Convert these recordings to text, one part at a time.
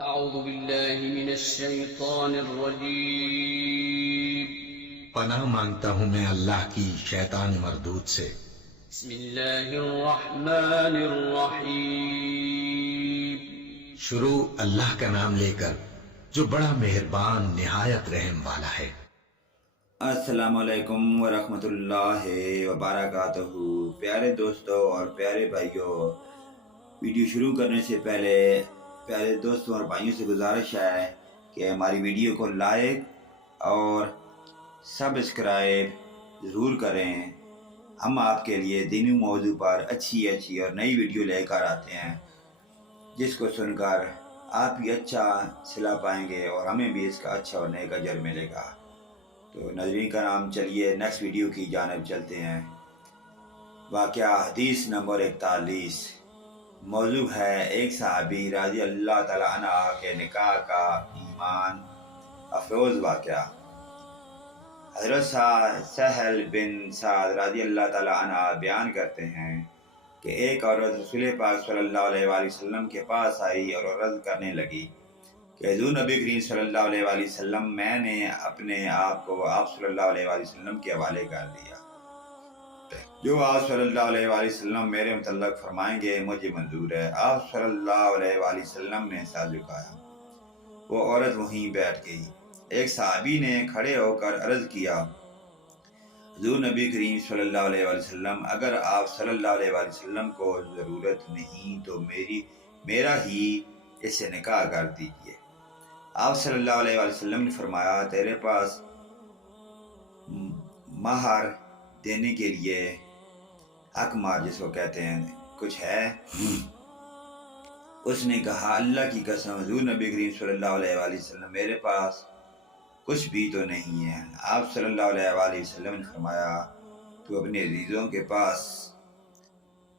أعوذ بالله من الشيطان الرجيم. پناہ مانگتا ہوں میں اللہ کی شیطان مردود سے۔ بسم الله الرحمن الرحيم. شروع اللہ کا نام لے کر جو بڑا مہربان نہایت رحم والا ہے۔ السلام علیکم ورحمۃ اللہ وبرکاتہ۔ پیارے دوستوں اور پیارے بھائیوں، ویڈیو شروع کرنے سے پہلے پیارے دوستوں اور بھائیوں سے گزارش ہے کہ ہماری ویڈیو کو لائک اور سبسکرائب ضرور کریں۔ ہم آپ کے لیے دینی موضوع پر اچھی اور نئی ویڈیو لے کر آتے ہیں، جس کو سن کر آپ بھی اچھا صلہ پائیں گے اور ہمیں بھی اس کا اچھا اور نیک اجر ملے گا۔ تو ناظرین کرام، چلیے نیکسٹ ویڈیو کی جانب چلتے ہیں۔ واقعہ حدیث نمبر 41، موضوع ہے ایک صحابی رضی اللہ تعالیٰ عنہ کے نکاح کا ایمان افروز واقعہ۔ حضرت سہل بن سعد رضی اللہ تعالیٰ عنہ بیان کرتے ہیں کہ ایک عورت رسول پاک صلی اللہ علیہ وآلہ وسلم کے پاس آئی اور عرض کرنے لگی کہ حضور نبی کریم صلی اللہ علیہ وآلہ وسلم، میں نے اپنے آپ کو آپ صلی اللہ علیہ وآلہ وسلم کے حوالے کر دیا، جو آپ صلی اللہ علیہ وآلہ وسلم میرے متعلق فرمائیں گے مجھے منظور ہے۔ آپ صلی اللہ علیہ وآلہ وسلم نے سر جھکایا، وہ عورت وہیں بیٹھ گئی۔ ایک صحابی نے کھڑے ہو کر عرض کیا، حضور نبی کریم صلی اللہ علیہ وآلہ وسلم، اگر آپ صلی اللہ علیہ وآلہ وسلم کو ضرورت نہیں تو میرا ہی اس سے نکاح کر دیجیے۔ آپ صلی اللہ علیہ وآلہ وسلم نے فرمایا، تیرے پاس مہر دینے کے لیے حق مہر جس کو کہتے ہیں کچھ ہے؟ اس نے کہا، اللہ کی قسم حضور نبی کریم صلی اللہ علیہ وآلہ وسلم، میرے پاس کچھ بھی تو نہیں ہے۔ آپ صلی اللہ علیہ وآلہ وسلم نے فرمایا، تو اپنے عزیزوں کے پاس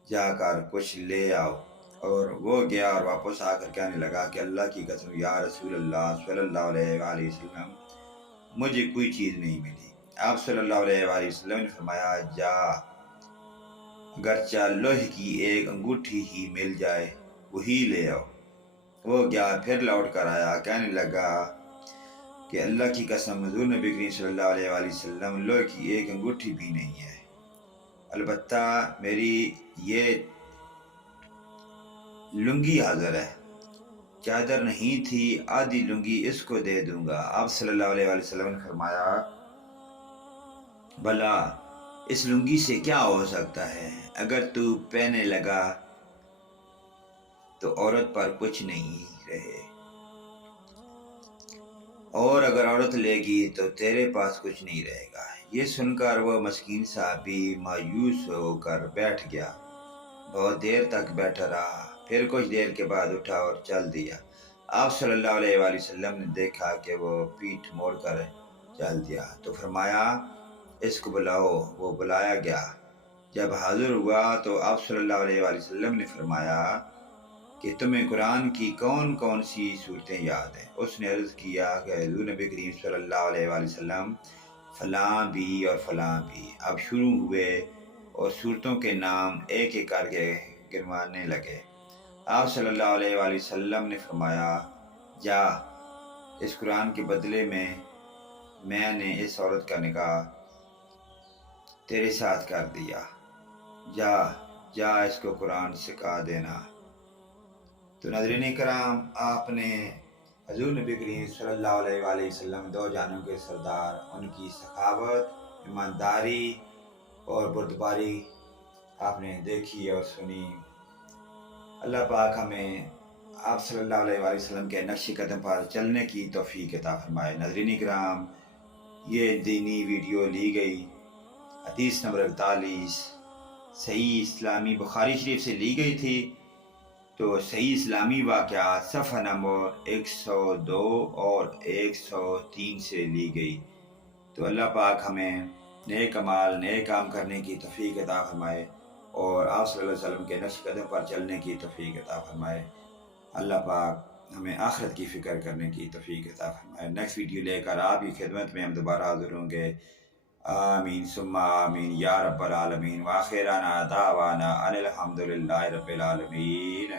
جا کر کچھ لے آؤ۔ اور وہ گیا اور واپس آ کر کہنے لگا کہ اللہ کی قسم یا رسول اللہ صلی اللہ علیہ وآلہ وسلم، مجھے کوئی چیز نہیں ملی۔ آپ صلی اللہ علیہ وآلہ وسلم نے فرمایا، جا، اگرچہ لوہے کی ایک انگوٹھی ہی مل جائے وہی لے آؤ۔ وہ گیا، پھر لوٹ کر آیا، کہنے لگا کہ اللہ کی قسم حضور نبی کریم صلی اللہ علیہ وآلہ وسلم، لوہے کی ایک انگوٹھی بھی نہیں ہے، البتہ میری یہ لنگی حاضر ہے، چادر نہیں تھی، آدھی لنگی اس کو دے دوں گا۔ آپ صلی اللہ علیہ وآلہ وسلم نے فرمایا، بھلا اس لنگی سے کیا ہو سکتا ہے؟ اگر تو پہنے لگا تو عورت پر کچھ نہیں رہے، اور اگر عورت لے گی تو تیرے پاس کچھ نہیں رہے گا۔ یہ سن کر وہ مسکین صحابی مایوس ہو کر بیٹھ گیا، بہت دیر تک بیٹھا رہا، پھر کچھ دیر کے بعد اٹھا اور چل دیا۔ آپ صلی اللہ علیہ وآلہ وسلم نے دیکھا کہ وہ پیٹھ موڑ کر چل دیا تو فرمایا، اس کو بلاؤ۔ وہ بلایا گیا، جب حاضر ہوا تو آپ صلی اللہ علیہ وآلہ وسلم نے فرمایا کہ تمہیں قرآن کی کون کون سی صورتیں یاد ہیں؟ اس نے عرض کیا کہ حضور نبی کریم صلی اللہ علیہ وآلہ وسلم، فلاں بھی اور فلاں بھی۔ اب شروع ہوئے اور صورتوں کے نام ایک ایک کر کے گنوانے لگے۔ آپ صلی اللہ علیہ وآلہ وسلم نے فرمایا، جا، اس قرآن کے بدلے میں نے اس عورت کا نکاح تیرے ساتھ کر دیا، جا اس کو قرآن سکھا دینا۔ تو ناظرین کرام، آپ نے حضور نبی کریم صلی اللہ علیہ وآلہ وسلم، دو جہانوں کے سردار، ان کی سخاوت، ایمانداری اور بردباری آپ نے دیکھی اور سنی۔ اللہ پاک ہمیں آپ صلی اللہ علیہ وآلہ وسلم کے نقش قدم پر چلنے کی توفیق عطا فرمائے۔ ناظرین کرام، یہ دینی ویڈیو لی گئی حدیث نمبر 41 صحیح اسلامی بخاری شریف سے لی گئی تھی، تو صحیح اسلامی واقعات صفحہ نمبر 102 اور 103 سے لی گئی۔ تو اللہ پاک ہمیں نیک اعمال، نیک کام کرنے کی توفیق عطا فرمائے اور آپ صلی اللہ علیہ وسلم کے نقش قدم پر چلنے کی توفیق عطا فرمائے۔ اللہ پاک ہمیں آخرت کی فکر کرنے کی توفیق عطا فرمائے۔ نیکسٹ ویڈیو لے کر آپ کی خدمت میں ہم دوبارہ حاضر ہوں گے۔ آمین ثم آمین یا رب العالمین، وآخرنا دعوانا ان الحمد للہ رب العالمین۔